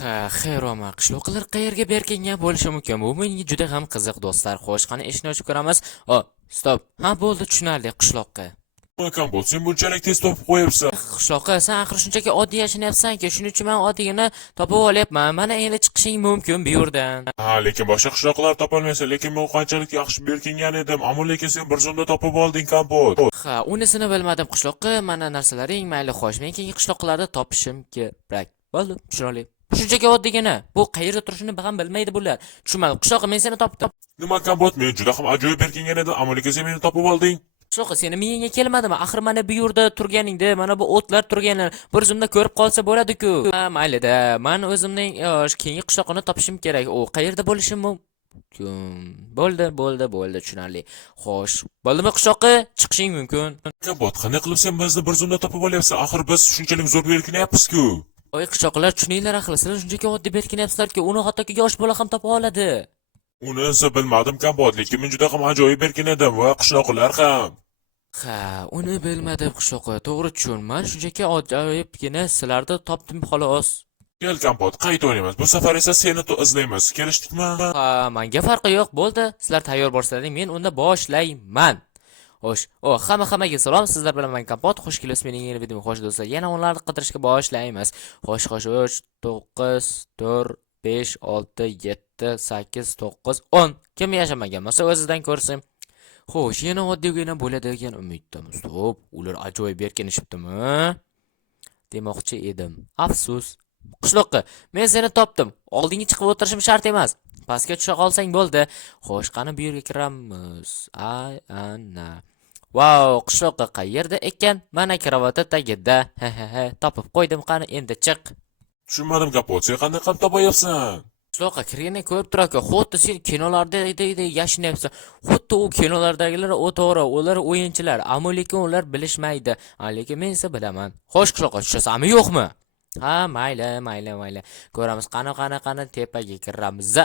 Ha, xayr omad. Qishloqlar qayerga berkingan bo'lishi mumkin? Bu menga juda ham qiziq do'stlar. Xo'sh, qani ishni ochib ko'ramiz. Stop. Ha, bo'ldi, tushunarli qishloqqa. Kompot, sen bunchalik tez topib qo'yibsan. Qishloqqa sen axir shunchaki oddiy yashanyapsan-ku, shuning uchun men oddiygina topib olyapman. Mana endi chiqishing mumkin bu yerdan. Ha, lekin boshqa qishloqlar topolmaysan. Lekin men qanchalik yaxshi berkingan edim, ammo lekin sen bir zumda topib olding, kompot. Ha, unisini bilmadim qishloqqa. Mana narsalaring mayli xo'sh. Men keyingi qishloqlarda topishim kerak. Bo'ldi, tushunarli. Shunchaki oddiygina. Bu qayerda turishini ham bilmaydi bular. Tushunmadim. Qishloqqa men seni topdim. Nima kompot, men juda ham ajoyib berkingan edim, ammo lekin sen meni topib olding. Qishloqqa seni miyangga kelmadimi? Axir mana bu yerda turganingda, mana bu o'tlar turganini bir zumda ko'rib qolsa bo'ladi-ku. Ha, mayli-da. Men o'zimning keyingi qishloqni topishim kerak. U qayerda bo'lishi mumkin? Bo'ldi, tushunarli. Xo'sh, bo'ldimi qishloqqa? Chiqishing mumkin. Kompot, qanday qilib sen bizni bir zumda topib olyapsan? Axir biz shunchalik zo'r berkinyapmiz-ku. Voy qishloqlar, tushuninglar axir. Sizlar shunchaki oddiy berkinyapsizlar-ku, uni hattoki yosh bola ham topa oladi. Uni esa bilmadim, kompot, lekin men juda ham ajoyib berkin edim va qishloqlar ham. Ha, uni bilmadim qishloqqa. To'g'ri tushunman. Shunchaki ajoyibgina sizlarni topdim xolos. Kel kompot, qayta o'ynaymiz. Bu safar esa seni izlaymiz. Kelishdikmi? Ha, menga farqi yo'q, bo'ldi. Sizlar tayyor bo'lsalaring, men unda boshlayman. Xo'sh, hammaga salom. Sizlar bilan men Kompot. Xush kelibsiz mening yangi videomga. Xo'sh do'stlar, yana ularni qidirishga boshlaymiz. Xo'sh, 3, 9, 4, 5, 6, 7, 8, 9, 10. Kim yashamagan bo'lsa o'zidan ko'rsin. Xo'sh, yana oddiygina bo'ladi degan umiddamiz. Xo'p, ular ajoyib berkinishibdimi? Demoqchi edim. Afsus. Qishloqqa, men seni topdim. Oldinga chiqib o'tirishim shart emas. Pastga tusha qolsang bo'ldi. Xo'sh, qani bu yerga kiramiz. Ay, ana. Vau, qishloqqa qayerda ekan? Mana karavoti tagida. Topib qo'ydim, qani endi chiq. Tushunmadim, kompot, sen qanday qilib topoyapsan? Qishloqqa kirgandan ko'rib turaka, xuddi sen kinolarda yashinyapsan. Xuddi u kinolardagilar o'to'g'ri, ular o'yinchilar, ammo lekin ular bilishmaydi. Lekin men esa bilaman. Xo'sh, qishloqqa tushasanmi, yo'qmi? Ha, mayli. Ko'ramiz, qani tepaga kiramiz.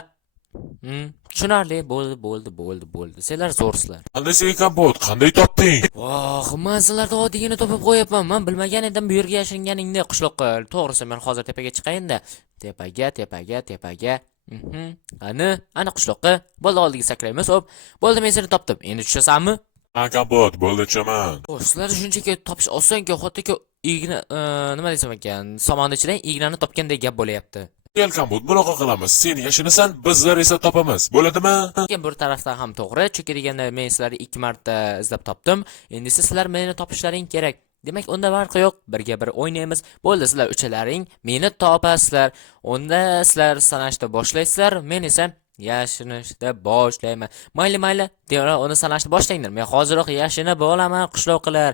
Tushunarli, bo'ldi. Sizlar zo'rsizlar. Qanday sen kompot, qanday topding? Voh, men sizlarni oddiygina topib qo'yapman. Men bilmagan edim bu yerga yashinganingni qishloqqa. To'g'risi, men hozir tepaga chiqayin-da. Tepaga. Ana qishloqqa. Bo'ldi, oldiga sakraymiz. Hop. Bo'ldi, men seni topdim. Endi tushasanmi? Ha, kompot, bo'ldi, tushaman. Sizlar shunchaki topish oson-ku, xotiki igna, nima desam ekan, somonni ichidan ignani topgandek gap bo'layapti. Kel kompot, bunaqa qilamiz. Sen yashinasan, bizlar esa topamiz. Bo'ladimi? Lekin bir tarafdan ham to'g'ri, chunki deganda men sizlarni 2 marta izlab topdim. Endi sizlar meni topishlaring kerak. Demak, unda farqi yo'q. Birga bir o'ynaymiz. Bo'ldi, sizlar uchalaring meni topasizlar. Unda sizlar sanashda boshlaysizlar, men esa yashinishda boshlayman. Mayli. Demak, uni sanashda boshlanglar. Men hoziroq yashinib olaman, qishloqlar.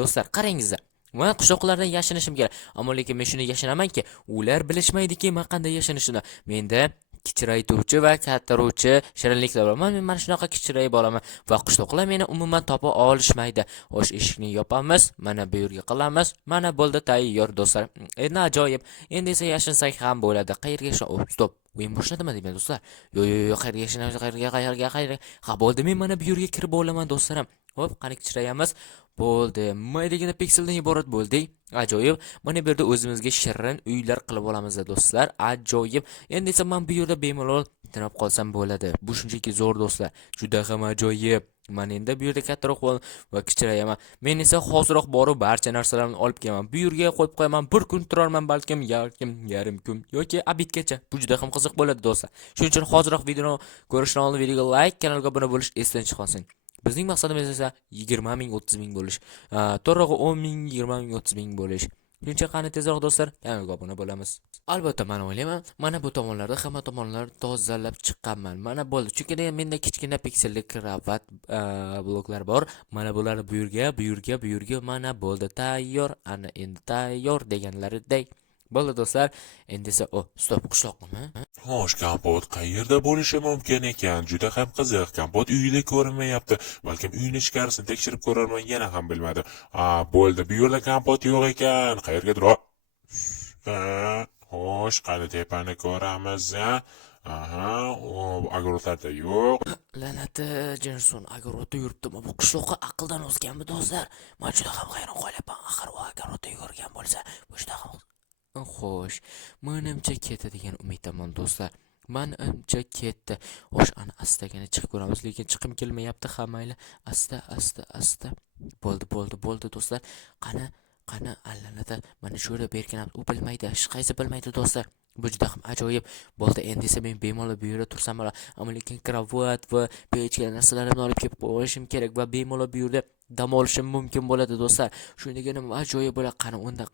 Do'stlar, qarangizlar. Men qishloqlardan yashinishim kerak. Ammo lekin men shuni yashinamanki, ular bilishmaydiki men qanday yashinishini. Menda kichraytuvchi va kattaruvchi shirinliklar bor. Men mana shunaqa kichray bolaman va qishloqlar meni umuman topa olishmaydi. Xo'sh, eshikni yopamiz, mana bu yerga qilamiz. Mana bo'ldi tayyor do'stlar. Endi ajoyib. Endi esa yashinsak ham bo'ladi. Qayerga stop. O'yin boshladimi deyman do'stlar? Yo'q, qayerga yashinamiz, qayerga. Ha, bo'ldi, men mana bu yerga kirib olaman do'stlarim. Hop, qani kichrayamiz. Bo'ldi. Mayligina pikseldan iborat bo'ldik. Ajoyib. Mana bu yerda o'zimizga shirin uylar qilib olamiz do'stlar. Ajoyib. Endi esa men bu yerda bemalol tinib qolsam bo'ladi. Bu shunchaki zo'r do'stlar. Juda ham ajoyib. Men endi bu yerda kattaroq va kichirayaman. Men esa hoziroq borib barcha narsalarni olib kelaman. Bu yerga qo'yib qo'yaman. Bir kun turarman, balkim yarim kun yoki abidgacha. Bu juda ham qiziq bo'ladi do'stlar. Shuning uchun hoziroq videoni ko'rishdan oldin videoga like, kanalga obuna bo'lish esdan chiqmasin. Bizning maqsadimiz esa 20 ming, 30 ming bo'lish. To'g'ri 10 ming, 20 ming, 30 ming bo'lish. Shuncha qani tezroq do'stlar, kanalga obuna bo'lamiz. Albatta, men o'ylayman, mana bu tomonlarda hamma tomonlarni tozalab chiqqanman. Mana bo'ldi. Chunki menda kichkina pikselli kravat bloklar bor. Mana bularni bu yerga mana bo'ldi tayyor. Ana endi tayyor deganlaridek. Bo'ldi do'stlar. Endi esa stop, qishloqmi? Xo'sh, kompot qayerda bo'lishi mumkin ekan? Juda ham qiziq. Kompot uyida ko'rinmayapti. Balkim uyini ichkarisini tekshirib ko'rarman, yana ham bilmadim. Bo'ldi. Bu yerda kompot yo'q ekan. Qayergadir? Xo'sh, qani tepani ko'ramiz. Огородlarda yo'q. La'nati Jenson огородda yuribdimi? Bu qishloqqa aqldan o'zganmi do'stlar? Men juda ham hayron qolyapman. Axir u огородda yurgan bo'lsa, bu juda ham Xo'sh, menimcha ketadigan umiddaman do'stlar. Menimcha ketdi. Xo'sh, ana astagina chiqib ko'ramiz, lekin chiqim kelmayapti. Ha, mayli. Asta. Bo'ldi do'stlar. Qani allanada mana shu yerda berkinamiz. U bilmaydi, hech qaysi bilmaydi do'stlar. Bu juda ham ajoyib. Bo'ldi, endi esa men bemalol bu yerda tursam bo'la. Ammo lekin kravat va pechka narsalarimni olib kelib qo'yishim kerak va bemalol bu yerda dam olishim mumkin bo'ladi do'stlar. Shundagina ajoyib bo'ladi. Qani unda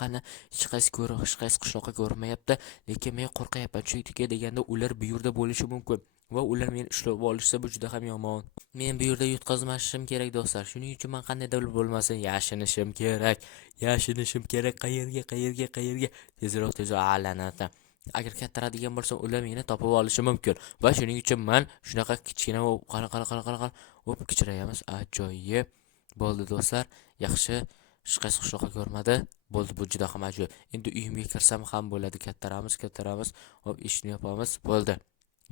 qani hech qaysi hech qaysi qishloqqa ko'rinmayapti, lekin men qo'rqayapman, chunki deganda ular bu yerda bo'lishi mumkin va ular meni ushlab olishsa bu juda ham yomon. Men bu yerda yutqazmashim kerak do'stlar. Shuning uchun men qandaydir bo'lmasin yashinishim kerak. Qayerga? Tezroq allanata. Agar kattaradigan bo'lsam, ular meni topib olishi mumkin va shuning uchun men shunaqa kichkina qara. Hop, kichrayamiz. Ajoyib. Bo'ldi do'stlar. Yaxshi. Hech qaysi qishloqqa ko'rmadi. Bo'ldi, bu juda ham ajoyib. Endi uyimga kirsam ham bo'ladi. Kattaramiz. Hop, ishni yapamiz. Bo'ldi.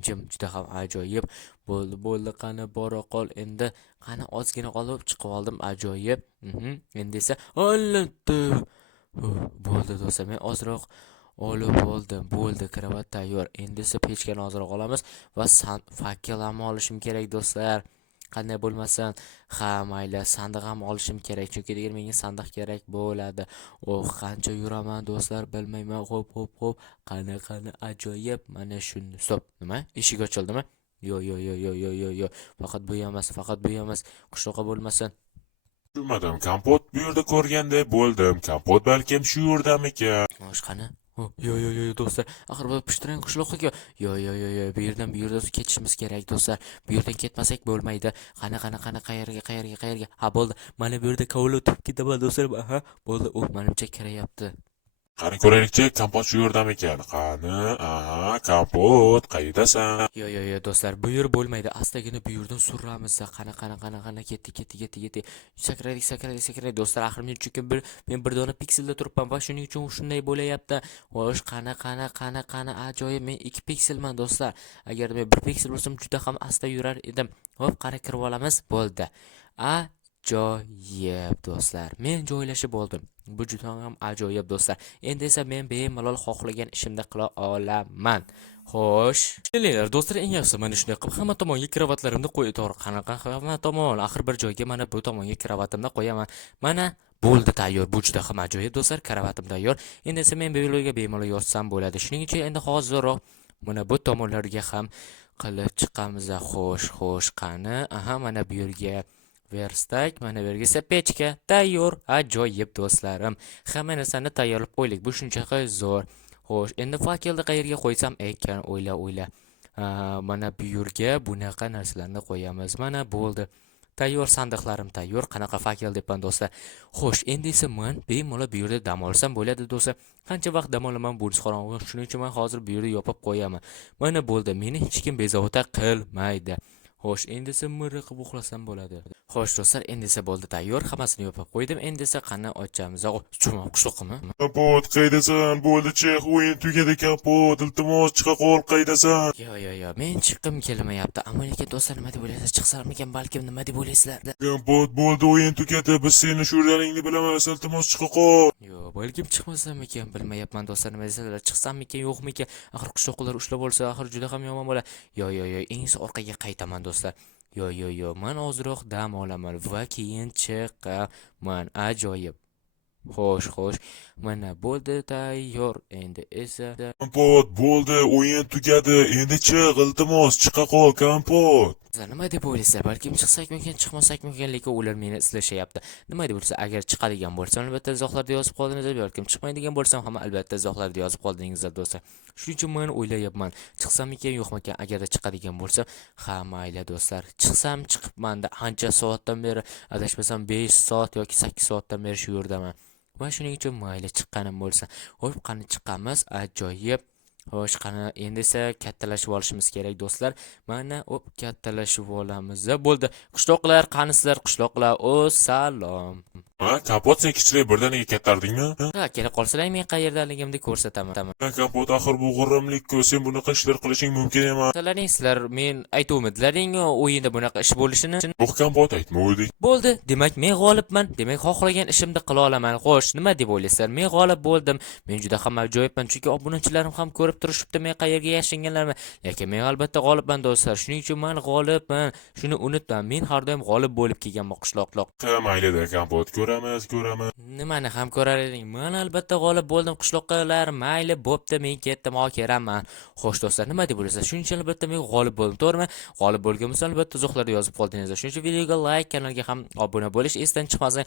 Jim, juda ham ajoyib. Bo'ldi. Qani bora qol endi. Qani ozgina qolib chiqib oldim. Ajoyib. Endi esa allanti. Bo'ldi do'stlar, men ozroq olib oldim. Bo'ldi, kravat tayyor. Endi esa pechkani ozroq olamiz va fakkel ham olishim kerak do'stlar. Qanday bo'lmasin, ha mayli, sandiq ham olishim kerak, chunki degan menga sandiq kerak bo'ladi. Qancha yuraman do'stlar, bilmayman. Hop. Qani ajoyib. Mana shuni. Stop. Nima? Eshik ochildimi? Yo. Faqat bu emas. Qishloqqa bo'lmasin. Tushunmadim, kompot bu yerda ko'rganday bo'ldim. Kompot balkim shu yerdamikan? Xo'sh, qani? Yo do'stlar, axir bu pishtiring qishloqqa. Yo, bu yerdan ketishimiz kerak do'stlar. Bu yerdan ketmasak bo'lmaydi. Qani qayerga? Ha, bo'ldi. Mana bu yerda kovli o'tib ketaman do'stlar. Aha, bo'ldi. Menimcha kirayapti. Qani ko'raylikchi, kompot shu yerdamikan? Qani, aha, kompot, qaydasan? Yo do'stlar, bu yer bo'lmaydi. Astagina bu yerdan suramiz. Qani ketdi. Sakraydik do'stlar. Axir men bir dona pikselda turibman va shuning uchun shunday bo'layapti. Xo'sh, qani ajoyib. Men 2 pikselman do'stlar. Agar men 1 piksel bo'lsam juda ham asta yurar edim. Hop, qani kirib olamiz. Bo'ldi. Ajoyib do'stlar. Men joylashib oldim. Bu juda ham ajoyib do'stlar. Endi esa men bemalol xohlagan ishimni qila olaman. Xo'sh, kelinglar do'stlar, eng yaxshisi mana shunday qilib hamma tomonga kravatlarimni qo'yib to'g'ri. Qanaqa hamma tomon? Axir bir joyga mana bu tomonga kravatimni qo'yaman. Mana bo'ldi, tayyor. Bu juda ham ajoyib do'stlar. Kravatim tayyor. Endi esa men bu yo'lga bemalol yotsam bo'ladi. Shuning uchun endi hozirroq mana bu tomonlarga ham qilib chiqamiz. Xo'sh, qani? Aha, mana bu yerga verstak, mana bu yerga esa pechka tayyor. Ajoyib do'stlarim. Hamma narsani tayyorlab qo'ydik. Bu shunchaki zo'r. Xo'sh, endi fakelni qayerga qo'ysam ekan, o'yla. Mana bu yerga bunaqa narsalarni qo'yamiz. Mana bo'ldi. Tayyor sandiqlarim tayyor. Qanaqa fakel debman do'stlar. Xo'sh, endi esa men bemalol bu yerda dam olsam bo'ladi do'stlar. Qancha vaqt dam olaman bo'lish qorong'i. Shuning uchun men hozir bu yerda yopib qo'yaman. Mana bo'ldi. Meni hech kim bezovta qilmaydi. Xo'sh, endi esa qilib uxlasam bo'ladi. Xo'sh do'stlar, endi esa bo'ldi tayyor. Hammasini yopib qo'ydim. Endi esa qani ochamiz. Chumoq qishloqmi? Kompot, qaydasan? Bo'ldi, chiq, o'yin tugadi kompot. Iltimos, chiqa qol, qaydasan? Yo, men chiqqim kelmayapti. Ammo lekin do'stlar, nima deb o'ylaysiz? Chiqsarmikan, balkim nima deb o'ylaysizlar? Kompot, bo'ldi, o'yin tugadi. Biz seni shu yerdaligingni bilamiz. Iltimos, chiqa qol. Yo, balkim chiqmasammikan, bilmayapman do'stlar, nima deysizlar? Chiqsammikan, yo'qmikan? Axir qishloqlar ushlab olsa, axir juda ham yomon bo'ladi. Yo, eng orqaga qaytaman do'stlar. Yo, men ozroq dam olaman va keyin chiqaman. Ajoyib. Xo'sh, mana bo'ldi tayyor. Endi esa Kompot, bo'ldi, o'yin tugadi. Endi chiq, iltimos, chiqa qol, kompot. nima deb o'ylaysizlar? Balkim chiqsakmikan, chiqmasakmikan, lekin ular meni izlashyapti. Nima deb o'ylaysizlar? Agar chiqadigan bo'lsam, albatta izohlarda yozib qoldingizlar, balkim chiqmaydigan bo'lsam ham albatta izohlarda yozib qoldingizlar do'stlar. Shuning uchun men o'ylayapman, chiqsammikan, yo'qmikan? Agarda chiqadigan bo'lsa, ha mayli do'stlar. Chiqsam chiqibman-da, ancha soatdan beri, adashmasam 5 soat yoki 8 soatdan beri shu yerdaman. Va shuning uchun mayli chiqqanim bo'lsa. Hop, qani chiqamiz. Ajoyib. Xo'sh, qani endi esa kattalashib olishimiz kerak do'stlar. Mana kattalashib olamiz. Bo'ldi. Qishloqlar, qanisizlar qishloqlar. Salom. Ha, kapot sen kichik birdaniga kattardingmi? Ha, kela qolsalar men qayerdaligimni ko'rsataman. Kapot axir bu g'irramlik-ku, sen bunaqa ishlar qilishing mumkin emas. Sizlarning sizlar men aytuvmidlaring o'yinda bunaqa ish bo'lishini. Bu kapot aytmovdik. Bo'ldi, demak men g'olibman. Demak xohlagan ishimni qila olaman. Xo'sh, nima deb o'ylaysizlar? Men g'olib bo'ldim. Men juda ham ajoyibman, chunki obunachilarim ham ko'rib turishibdi men qayerga yashinganlarimni. Lekin men albatta g'olibman do'stlar. Shuning uchun men g'olibman. Shuni unutmang. Men har doim g'olib bo'lib kelganman qishloqlar. Ha, maylida kapot, ko'ramiz. Nimani ham ko'rar eding? Men albatta g'olib bo'ldim qishloqlar. Mayli, bo'pti, men ketdim, keraman. Xo'sh do'stlar, nima deb o'ylaysizlar? Shuning uchun albatta men g'olib bo'ldim, to'g'rimi? G'olib bo'lgan bo'lsa albatta izohlarda yozib qoldingizlar. Shuning uchun videoga like, kanalga ham obuna bo'lish esdan chiqmasin.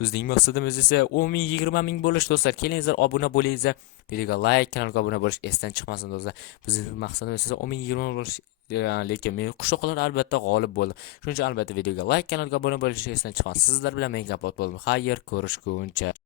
Bizning maqsadimiz esa 10 ming 20 ming bo'lish do'stlar. Kelingizlar, obuna bo'lingizlar. Videoga like, kanalga obuna bo'lish esdan chiqmasin do'stlar. Bizning maqsadimiz esa 10 ming 20 ming bo'lish. Lekin men qishloqlar albatta g'olib bo'ldim. Shuning uchun albatta videoga like, kanalga obuna bo'lish esdan chiqmasin. Sizlar bilan men Kapot bo'ldim. Xayr, ko'rishguncha.